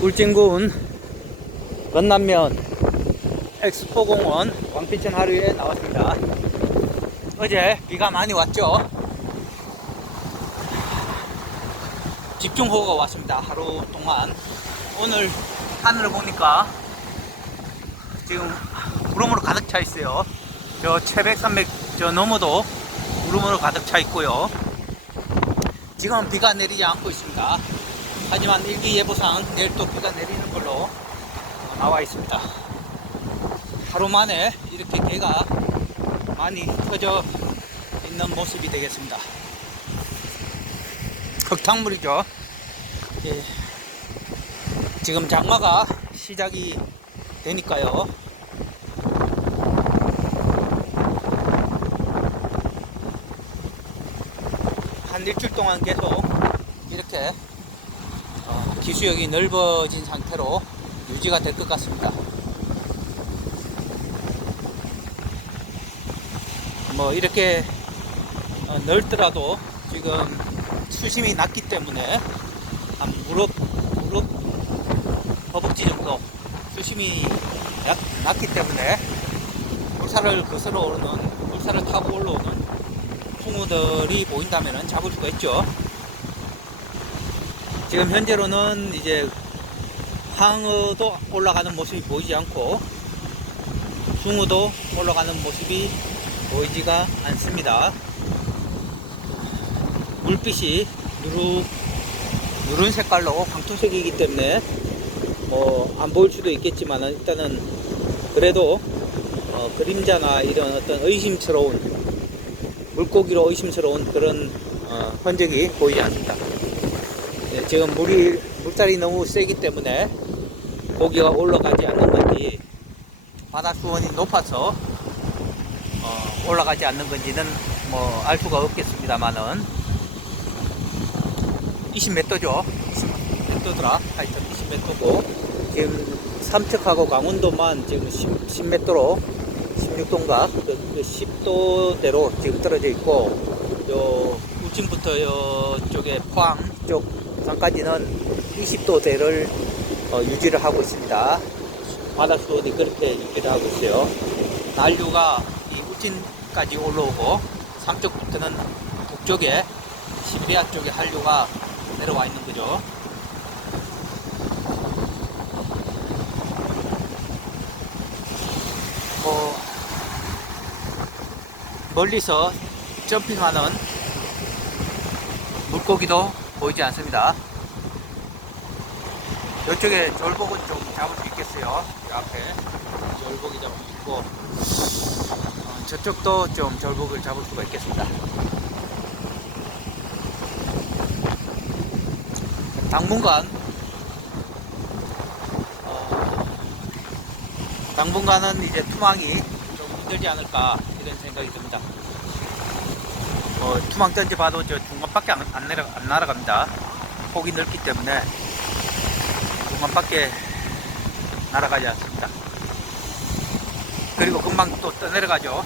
울진군 건남면 엑스포공원 왕피천 하루에 나왔습니다. 어제 비가 많이 왔죠. 집중호우가 왔습니다. 하루 동안. 오늘 하늘을 보니까 지금 구름으로 가득 차 있어요. 저 채백 산맥 저 너머도 구름으로 가득 차 있고요. 지금 비가 내리지 않고 있습니다. 하지만 일기예보상 내일 또 비가 내리는 걸로 나와 있습니다. 하루 만에 이렇게 개가 많이 터져 있는 모습이 되겠습니다. 흙탕물이죠. 예. 지금 장마가 시작이 되니까요. 한 일주일 동안 계속 이렇게 어, 기수역이 넓어진 상태로 유지가 될 것 같습니다. 뭐 이렇게 어, 넓더라도 지금 수심이 낮기 때문에 한 무릎 무릎 허벅지 정도 수심이 낮, 낮기 때문에 물살을 거슬러 오르는 물살을 타고 올라오는 풍우들이 보인다면 잡을 수가 있죠. 지금 현재로는 이제 황어도 올라가는 모습이 보이지 않고 숭어도 올라가는 모습이 보이지가 않습니다. 물빛이 누르, 누른 색깔로 황토색이기 때문에 뭐 안 보일 수도 있겠지만 일단은 그래도 어, 그림자나 이런 어떤 의심스러운 물고기로 의심스러운 그런 어, 흔적이 보이지 않습니다. 예, 지금 물이 물살이 너무 세기 때문에 고기가 올라가지 않는 건지 바다 수온이 높아서 어, 올라가지 않는 건지는 뭐 알 수가 없겠습니다만은. 20몇 도죠? 20몇 도더라. 하여튼 20몇 도고. 지금 삼척하고 강원도만 지금 10, 10몇 도로 16도인가 그, 그 10도대로 지금 떨어져 있고 요 울진부터 요 쪽에 포항 쪽 산까지는 20도대를 어, 유지를 하고 있습니다. 바다 수온이 그렇게 유지를 하고 있어요. 난류가 이 울진까지 올라오고 삼쪽부터는 북쪽에 시베리아 쪽에 한류가 내려와 있는 거죠. 뭐 멀리서 점핑하는 물고기도 보이지 않습니다. 이쪽에 절복은 좀 잡을 수 있겠어요. 이 앞에 절복이 잡을 수 있고 어, 저쪽도 좀 절복을 잡을 수가 있겠습니다. 당분간 어, 당분간은 이제 투망이 좀 힘들지 않을까 이런 생각이 듭니다. 어, 투망 던져봐도 저 중간밖에 안, 안, 내려, 안 날아갑니다. 폭이 넓기 때문에 중간밖에 날아가지 않습니다. 그리고 금방 또 떠내려가죠.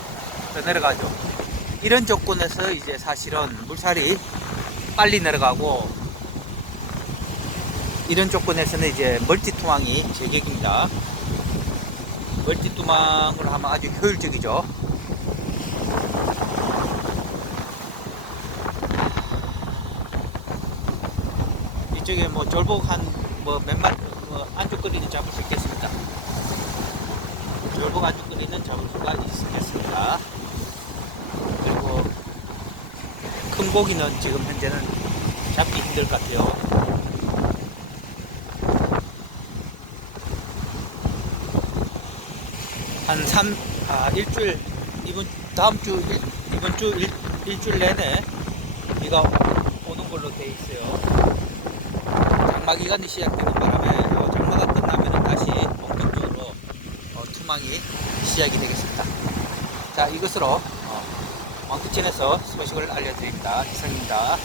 떠내려가죠. 이런 조건에서 이제 사실은 물살이 빨리 내려가고 이런 조건에서는 이제 멀티투망이 제격입니다. 멀티투망을 하면 아주 효율적이죠. 이쪽에 뭐 절복 한뭐 몇만 뭐 안쪽거리는 잡을 수 있겠습니다. 절복 안쪽거리는 잡을 수가 있겠습니다. 그리고 큰 고기는 지금 현재는 잡기 힘들 것 같아요. 한 3, 아, 일주일, 이번, 다음 주, 일, 이번 주 일, 일주일 내내 비가 오는 걸로 돼 있어요. 장마 기간이 시작되는 바람에 요 장마가 끝나면 다시 본격적으로 어, 투망이 시작이 되겠습니다. 자, 이것으로 어, 왕크천에서 소식을 알려드립니다. 이상입니다.